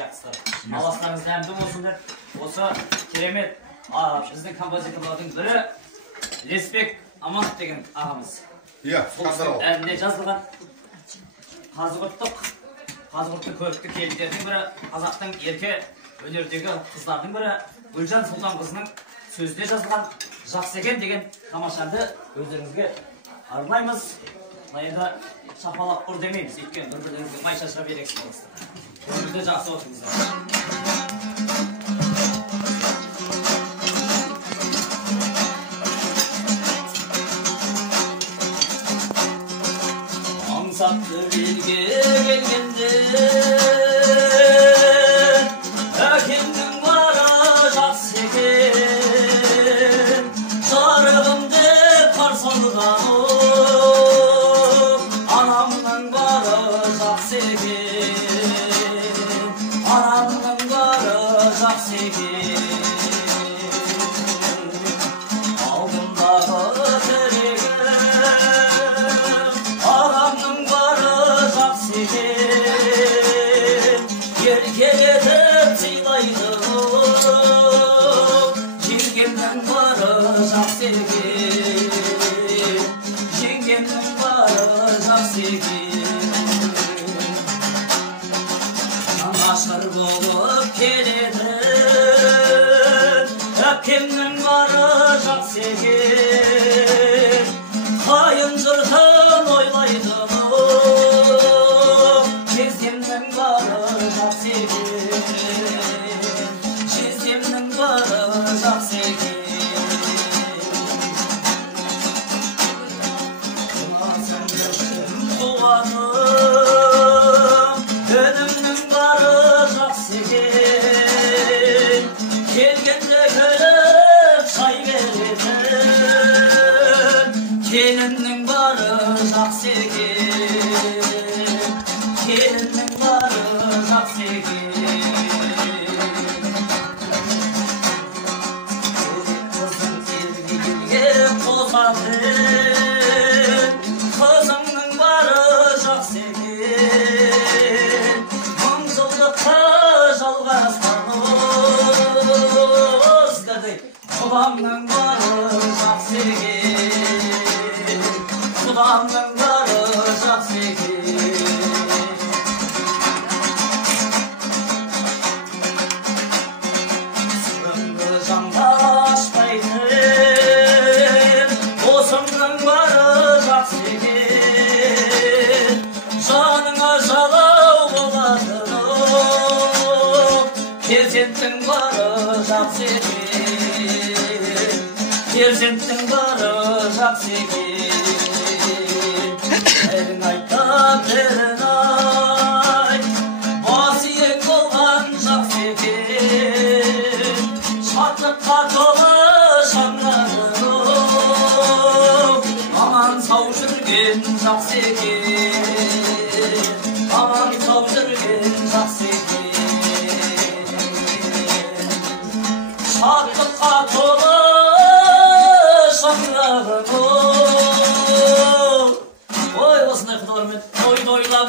Allah'ınız әмді болсын деп, осы керемет біздің композиторлардың бірі Леспек Аманов деген ағамыз. Иә, қандырау. Әнде жазылған Қазығұрттың көрікті келіндердің бірі, қазақтың ерке өнердегі қыздардың бірі, Гүлжан Сұлтанқызының сөзіне жазылған жақсы екен деген тамашанды өздеріңізге арнаймыз. Енді шапалақ ұр демейміз, өйткені бір-біріңізге май шашыра берексіз. Önümüzde жақсы отырыңыздар. Аңсатты белге келгенде әкемнің бары жақсы екен, жарығым деп қарсы алған анамның бары жақсы екен, anamның бары жақсы екен, алдымдағы тірегім ағамның бары жақсы екен, еркелетіп сыйлайды жеңгемнің бары жақсы екен, жеңгемнің бары жақсы екен. Ашыр болып келеді әпкемнің бары жақсы екен, қайын жұртын ойлайды жездемнің бары жақсы екен, жездемнің бары жақсы екен. Kelgende gülüp çay verirdim, gelinning bari жақсы ekan, gelinning bari жақсы ekan. Kızım sevgilimga qo'zg'atin, qizimning bari жақсы ekan, ming yillikqa жалғасқан Құдамның бары жақсы екен, Құдамның бары жақсы екен. Сырымды жанға ашпайтын, досымның бары жақсы екен, жаныңа жалау болатын перзенттің бары жақсы екен, перзенттің бары жақсы екен. Бірін айтып бірін айт, бас иек болған жақсы екен, шаттыққа толы шаңырағым, аман сау жүрген жақсы екен, аман сау жүрген жақсы екен. Şarkıqa tolu şanrağım. Oy, osınday xudolarım, toy toylab